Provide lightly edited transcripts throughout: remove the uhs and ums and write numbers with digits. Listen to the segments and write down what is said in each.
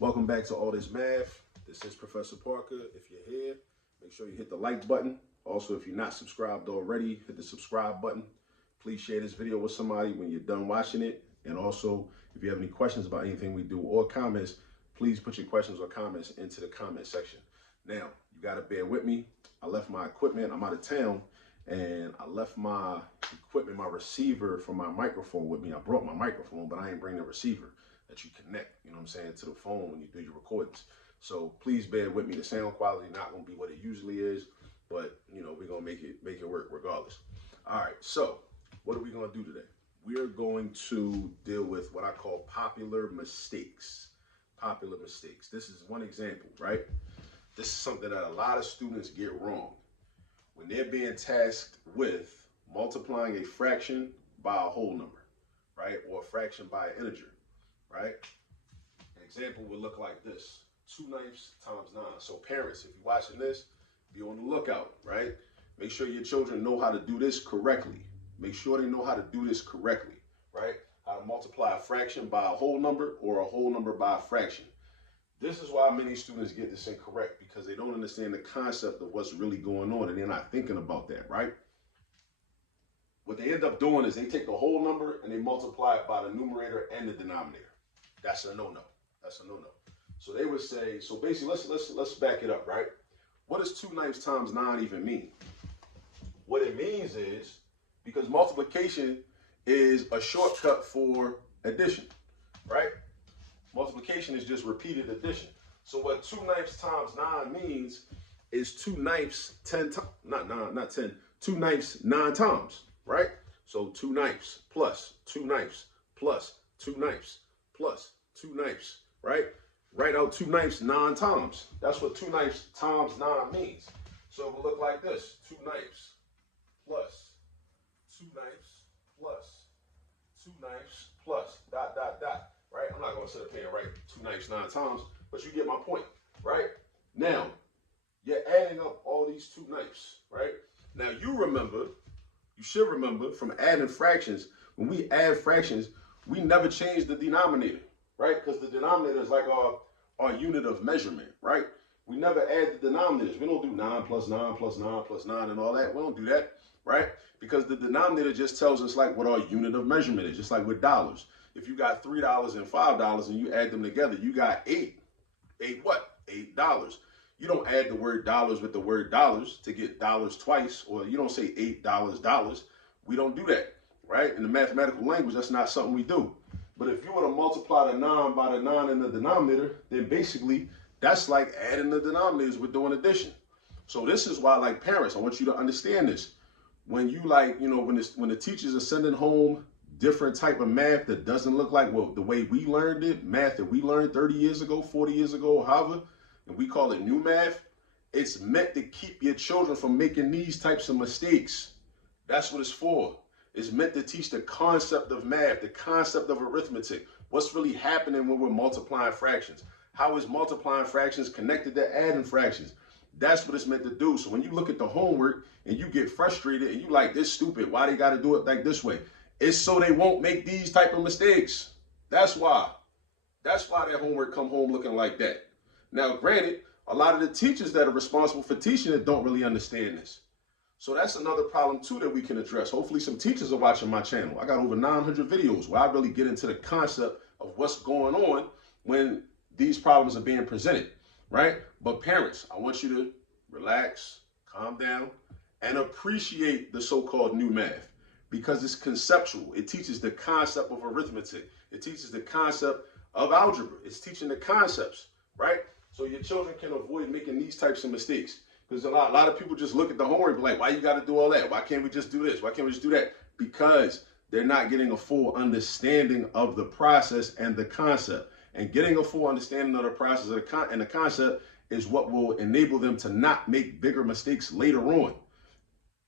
Welcome back to All This Math. This is Professor Parker. If you're here, make sure you hit the like button. Also, if you're not subscribed already, hit the subscribe button. Please share this video with somebody when you're done watching it. And also, if you have any questions about anything we do or comments, please put your questions or comments into the comment section. Now, you got to bear with me. I left my equipment. I'm out of town. And I left my equipment, my receiver for my microphone with me. I brought my microphone, but I ain't bring the receiver that you connect, you know what I'm saying, to the phone when you do your recordings. So please bear with me. The sound quality not gonna be what it usually is, but you know, we're gonna make it work regardless. All right, so what are we gonna do today? We're going to deal with what I call popular mistakes. Popular mistakes. This is one example, right? This is something that a lot of students get wrong. When they're being tasked with multiplying a fraction by a whole number, right? Or a fraction by an integer, right? An example would look like this: 2 ninths times 9. So parents, if you're watching this, be on the lookout, right? Make sure your children know how to do this correctly. Make sure they know how to do this correctly, right? How to multiply a fraction by a whole number or a whole number by a fraction. This is why many students get this incorrect, because they don't understand the concept of what's really going on and they're not thinking about that, right? What they end up doing is they take the whole number and they multiply it by the numerator and the denominator. That's a no-no. That's a no-no. So they would say, so basically, let's back it up, right? What does 2 ninths times 9 even mean? What it means is, because multiplication is a shortcut for addition, right? Multiplication is just repeated addition. So what 2 ninths times 9 means is 2 ninths 10 times, not 10, 2 ninths 9 times, right? So 2 ninths plus 2 ninths plus 2 ninths plus 2 ninths, right? Write out 2 ninths 9 times. That's what 2 ninths times 9 means. So it will look like this: 2 ninths plus 2 ninths plus 2 ninths plus dot, dot, dot. Right? I'm not going to sit up here and write 2 ninths 9 times, but you get my point, right? Now, you're adding up all these 2 ninths, right? Now, you should remember from adding fractions, when we add fractions, we never change the denominator, right? Because the denominator is like our unit of measurement, right? We never add the denominators. We don't do 9 plus 9 plus 9 plus 9 and all that. We don't do that, right? Because the denominator just tells us like what our unit of measurement is, just like with dollars. If you got $3 and $5 and you add them together, you got $8 $8. You don't add the word dollars with the word dollars to get dollars twice, or you don't say $8. We don't do that, right? In the mathematical language, that's not something we do. But if you were to multiply the 9 by the 9 in the denominator, then basically that's like adding the denominators with doing addition. So this is why, like parents, I want you to understand this. When you when the teachers are sending home different type of math that doesn't look like the way we learned it, math that we learned 30 years ago, 40 years ago, however, and we call it new math, it's meant to keep your children from making these types of mistakes. That's what it's for. It's meant to teach the concept of math, the concept of arithmetic, what's really happening when we're multiplying fractions. How is multiplying fractions connected to adding fractions? That's what it's meant to do. So when you look at the homework and you get frustrated and you like, this stupid, why they got to do it like this way? It's so they won't make these type of mistakes. That's why. That's why their homework come home looking like that. Now, granted, a lot of the teachers that are responsible for teaching it don't really understand this. So that's another problem too that we can address. Hopefully some teachers are watching my channel. I got over 900 videos where I really get into the concept of what's going on when these problems are being presented, right? But parents, I want you to relax, calm down, and appreciate the so-called new math. Because it's conceptual. It teaches the concept of arithmetic. It teaches the concept of algebra. It's teaching the concepts, right? So your children can avoid making these types of mistakes. Because a lot of people just look at the homework and be like, why you got to do all that? Why can't we just do this? Why can't we just do that? Because they're not getting a full understanding of the process and the concept. And getting a full understanding of the process and the concept is what will enable them to not make bigger mistakes later on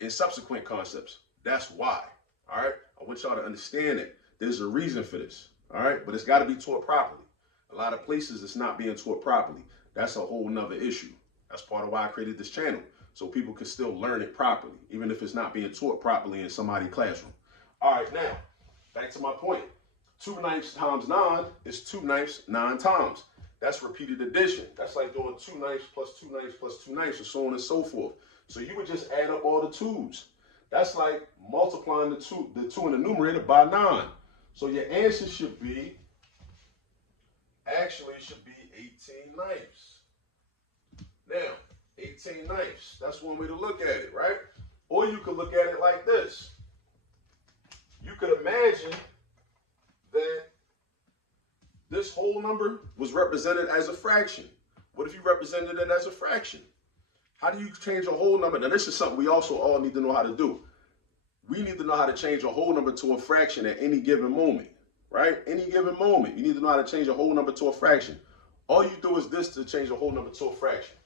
in subsequent concepts. That's why. All right, I want y'all to understand it. There's a reason for this. All right, but it's got to be taught properly. A lot of places it's not being taught properly. That's a whole nother issue. That's part of why I created this channel, so people can still learn it properly, even if it's not being taught properly in somebody's classroom. All right, now back to my point. 2 ninths times 9 is 2 ninths 9 times. That's repeated addition. That's like doing 2 ninths plus 2 ninths plus 2 ninths, or so on and so forth. So you would just add up all the 2's. That's like multiplying the two in the numerator by 9. So your answer should be, actually should be 18 ninths. Now, 18 ninths, that's one way to look at it, right? Or you could look at it like this. You could imagine that this whole number was represented as a fraction. What if you represented it as a fraction? How do you change a whole number? Now, this is something we also all need to know how to do. We need to know how to change a whole number to a fraction at any given moment, right? Any given moment, you need to know how to change a whole number to a fraction. All you do is this to change a whole number to a fraction.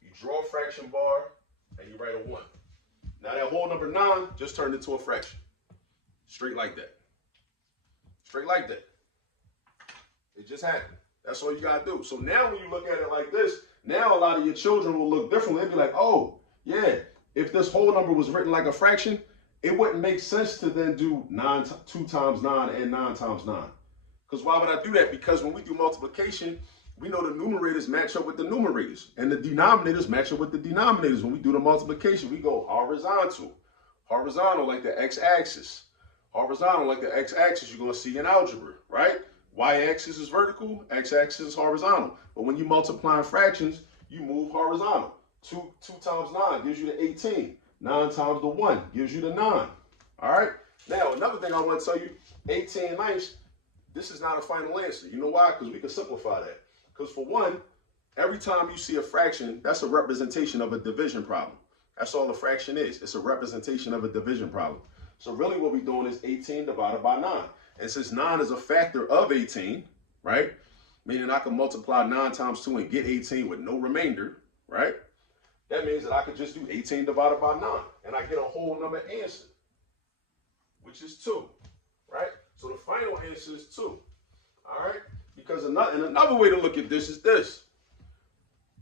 You draw a fraction bar and you write a 1. Now that whole number 9 just turned into a fraction. Straight like that. Straight like that. It just happened. That's all you gotta do. So now when you look at it like this, now a lot of your children will look differently. They'll be like, oh, yeah, if this whole number was written like a fraction, it wouldn't make sense to then do 2 times 9 and 9 times 9. Because why would I do that? Because when we do multiplication, we know the numerators match up with the numerators, and the denominators match up with the denominators. When we do the multiplication, we go horizontal. Horizontal like the x-axis. Horizontal like the x-axis you're going to see in algebra, right? Y-axis is vertical, x-axis is horizontal. But when you multiply fractions, you move horizontal. 2 times 9 gives you the 18. 9 times the 1 gives you the 9. All right? Now, another thing I want to tell you, 18 ninths, this is not a final answer. You know why? Because we can simplify that. Because for one, every time you see a fraction, that's a representation of a division problem. That's all a fraction is. It's a representation of a division problem. So really what we're doing is 18 divided by 9. And since 9 is a factor of 18, right? Meaning I can multiply 9 times 2 and get 18 with no remainder, right? That means that I could just do 18 divided by 9. And I get a whole number answer, which is 2, right? So the final answer is 2, all right? Because another way to look at this is this.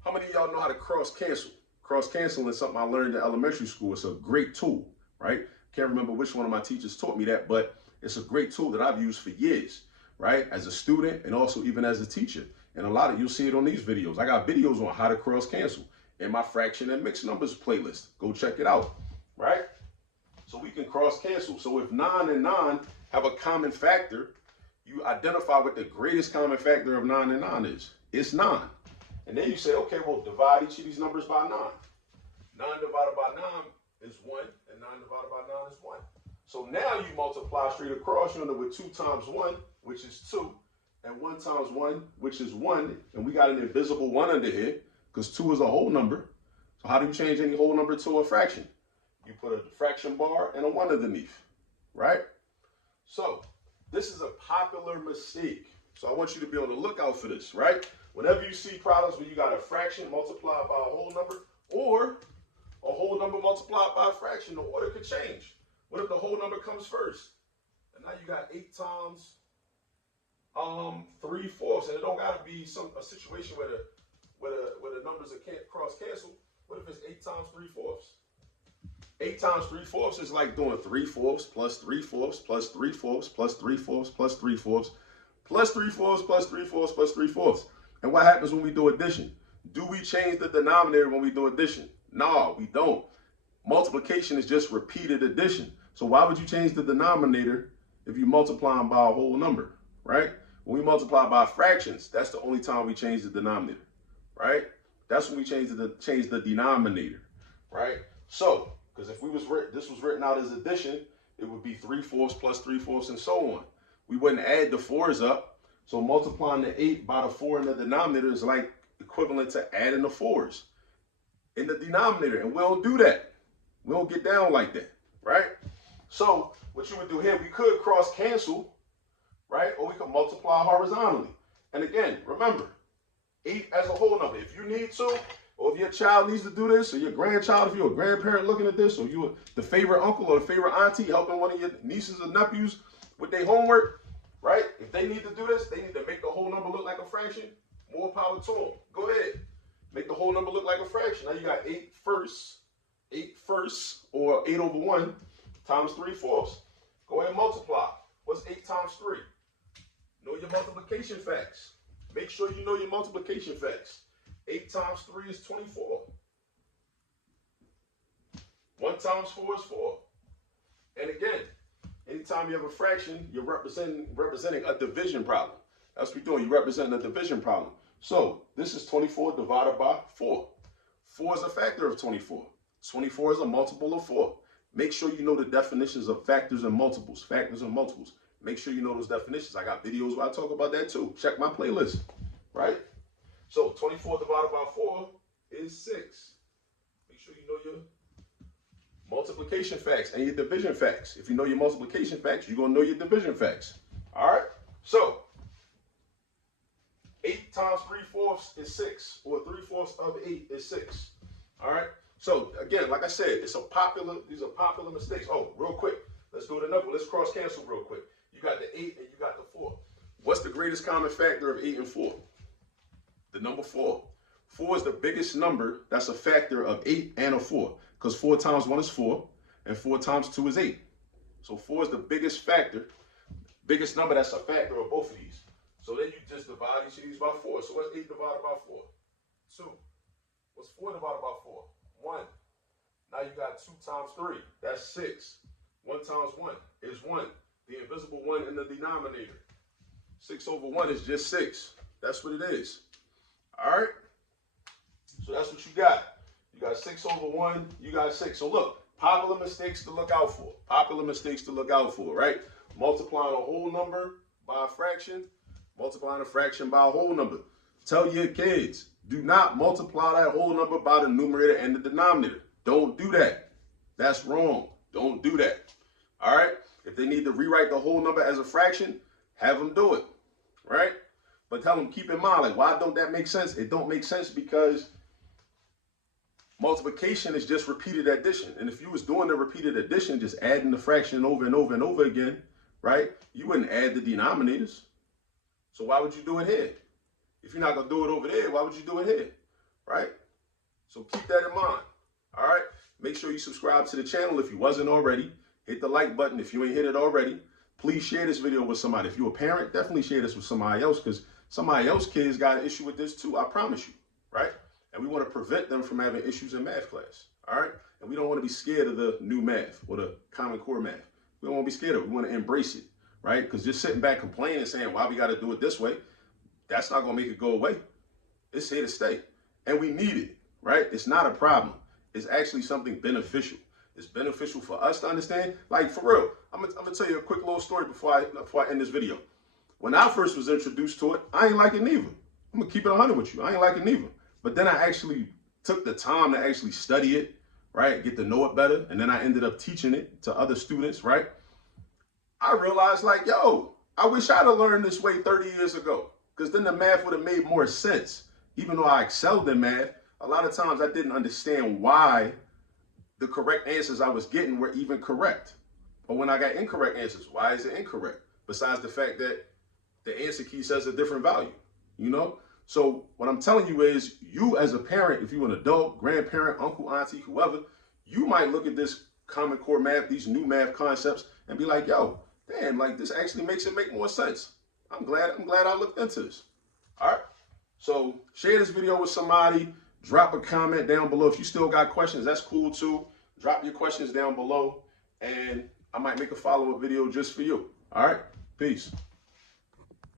How many of y'all know how to cross cancel? Cross canceling is something I learned in elementary school. It's a great tool, right? Can't remember which one of my teachers taught me that, but it's a great tool that I've used for years, right? As a student and also even as a teacher. And you'll see it on these videos. I got videos on how to cross cancel in my fraction and mixed numbers playlist. Go check it out, right? So we can cross cancel. So if 9 and 9 have a common factor, you identify what the greatest common factor of 9 and 9 is. It's 9. And then you say, okay, well, divide each of these numbers by 9. 9 divided by 9 is 1, and 9 divided by 9 is 1. So now you multiply straight across, you end up with 2 times 1, which is 2, and 1 times 1, which is 1, and we got an invisible 1 under here, because 2 is a whole number. So how do you change any whole number to a fraction? You put a fraction bar and a 1 underneath, right? So this is a popular mistake. So I want you to be on the lookout for this, right? Whenever you see problems where you got a fraction multiplied by a whole number, or a whole number multiplied by a fraction, the order could change. What if the whole number comes first? And now you got 8 times 3/4, and it don't gotta be a situation where the numbers can't cross cancel. What if it's 8 times 3/4? 8 times 3/4 is like doing 3/4 plus 3/4 plus 3/4 plus 3/4 plus 3/4 plus 3/4 plus 3/4 plus 3/4. And what happens when we do addition? Do we change the denominator when we do addition? No, we don't. Multiplication is just repeated addition. So why would you change the denominator if you multiply them by a whole number, right? When we multiply by fractions, that's the only time we change the denominator, right? That's when we change the denominator, right? So, because if this was written out as addition, it would be 3/4 plus 3/4 and so on. We wouldn't add the 4's up. So multiplying the 8 by the 4 in the denominator is like equivalent to adding the 4's in the denominator. And we don't do that. We don't get down like that, right? So what you would do here, we could cross cancel, right? Or we could multiply horizontally. And again, remember, 8 as a whole number. If you need to, or if your child needs to do this, or your grandchild, if you're a grandparent looking at this, or you're the favorite uncle or the favorite auntie helping one of your nieces or nephews with their homework, right? If they need to do this, they need to make the whole number look like a fraction. More power to them. Go ahead. Make the whole number look like a fraction. Now you got 8 firsts, or 8 over 1 times 3/4. Go ahead and multiply. What's 8 times 3? Know your multiplication facts. Make sure you know your multiplication facts. 8 times 3 is 24. 1 times 4 is 4. And again, anytime you have a fraction, you're representing a division problem. That's what we're doing. You're representing a division problem. So this is 24 divided by 4. 4 is a factor of 24. 24 is a multiple of 4. Make sure you know the definitions of factors and multiples. Factors and multiples. Make sure you know those definitions. I got videos where I talk about that too. Check my playlist. Right? So 24 divided by 4 is 6. Make sure you know your multiplication facts and your division facts. If you know your multiplication facts, you're going to know your division facts. All right? So 8 times 3/4 is 6, or 3/4 of 8 is 6. All right? So again, like I said, these are popular mistakes. Oh, real quick, let's do it another. Let's cross cancel real quick. You got the 8 and you got the 4. What's the greatest common factor of 8 and 4? The number 4. 4 is the biggest number that's a factor of 8 and a 4, because 4 times 1 is 4, and 4 times 2 is 8. So 4 is the biggest factor, biggest number that's a factor of both of these. So then you just divide each of these by 4. So what's 8 divided by 4? 2. What's 4 divided by 4? 1. Now you got 2 times 3. That's 6. 1 times 1 is 1. The invisible 1 in the denominator. 6 over 1 is just 6. That's what it is. All right? So that's what you got. You got 6 over 1. You got 6. So look, popular mistakes to look out for. Popular mistakes to look out for, right? Multiplying a whole number by a fraction. Multiplying a fraction by a whole number. Tell your kids, do not multiply that whole number by the numerator and the denominator. Don't do that. That's wrong. Don't do that. All right? If they need to rewrite the whole number as a fraction, have them do it. Right? But tell them, keep in mind, like, why don't that make sense? It don't make sense because multiplication is just repeated addition. And if you was doing the repeated addition, just adding the fraction over and over and over again, right? You wouldn't add the denominators. So why would you do it here? If you're not going to do it over there, why would you do it here? Right? So keep that in mind. All right? Make sure you subscribe to the channel if you wasn't already. Hit the like button if you ain't hit it already. Please share this video with somebody. If you're a parent, definitely share this with somebody else, because somebody else's kids got an issue with this too, I promise you. Right? And we want to prevent them from having issues in math class. All right? And we don't want to be scared of the new math or the Common Core math. We don't want to be scared of it. We want to embrace it. Right? Because just sitting back complaining and saying, why we got to do it this way, that's not going to make it go away. It's here to stay. And we need it. Right? It's not a problem. It's actually something beneficial. It's beneficial for us to understand. Like, for real, I'm gonna tell you a quick little story before I end this video. When I first was introduced to it, I ain't like it neither. I'm gonna keep it 100 with you. I ain't like it neither. But then I actually took the time to actually study it, right? Get to know it better. And then I ended up teaching it to other students, right? I realized, like, yo, I wish I'd have learned this way 30 years ago, because then the math would have made more sense. Even though I excelled in math, a lot of times I didn't understand why the correct answers I was getting were even correct. But when I got incorrect answers, why is it incorrect? Besides the fact that the answer key says a different value, you know? So what I'm telling you is, you as a parent, if you're an adult, grandparent, uncle, auntie, whoever, you might look at this Common Core math, these new math concepts, and be like, yo, damn, like, this actually makes it make more sense. I'm glad I looked into this. All right? So share this video with somebody. Drop a comment down below. If you still got questions, that's cool too. Drop your questions down below, and I might make a follow-up video just for you. All right? Peace.